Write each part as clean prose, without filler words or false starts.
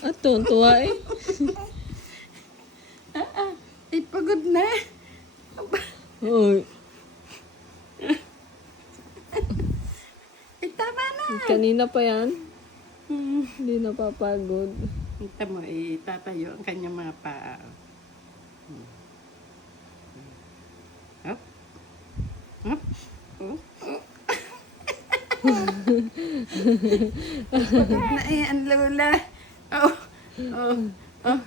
At tuwa eh. Ay, pagod na. Uy, Ay, tama na. kanina pa yan. Hindi napapagod. Kita mo, itatayo ang kanyang mga paa. Up. Up. Oh. Pagod na ang lola. Oh. Oh. Oh.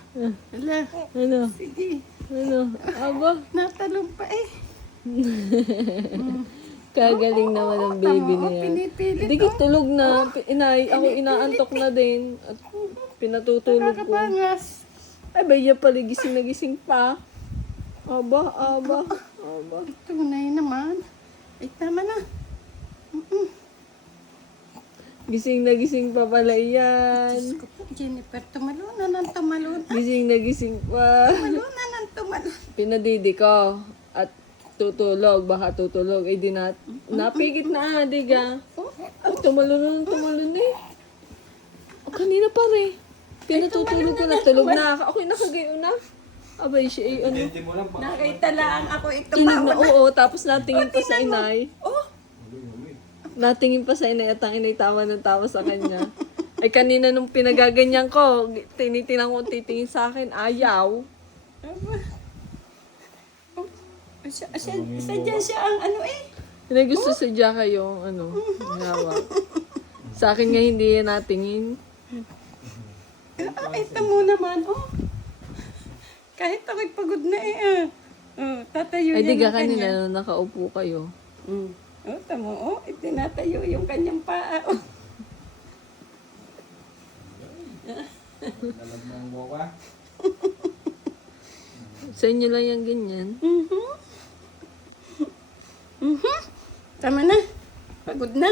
Ala. Ano? Sige. Ano? Aba, Natalong pa eh. kagaling naman ang baby Tama, niya. pinipilit. Hindi ka tulog na. Ako inaantok na din. At pinatutulog ko. Nakakabangas. Ay, baya pala gising na gising pa. Aba. Tunay naman. Ay, tama na. Gising na gising pa pala yan. Diyos ko po, Jennifer, tumaluna ng tumaluna. Gising na gising pa. Tumaluna ng tumaluna. Pinadidi ko. At tutulog. Baka tutulog. Eh, di na. Napigit na, diga. Ay, tumalun eh. O, kanina pa rin. Pinatutulog ko na. Tulog na. Ako'y nakagayo na. Abay, siya ay ano. Nakitalaan ako Tulog na, itumawa. oo. Tapos natingin pa sa inay. Oh, Natingin pa sa inay at ang inay tawa ng tawa sa kanya. Ay kanina nung pinagaganyan ko, tinitinang ko titingin sa akin, ayaw. sadya siya ang ano eh. Hindi gusto sadya kayong ano, ngawa. Sa akin nga hindi yan natingin. Ito mo naman, oh. Kahit ako'y pagod na eh. Oh, tatayo Ay di yan ka ang kanya. kanina nung nakaupo kayo. Oh, tamo, oh. Itinatayo yung kanyang paa, oh. Sa inyo lang yung ganyan. Tama na. Pagod na.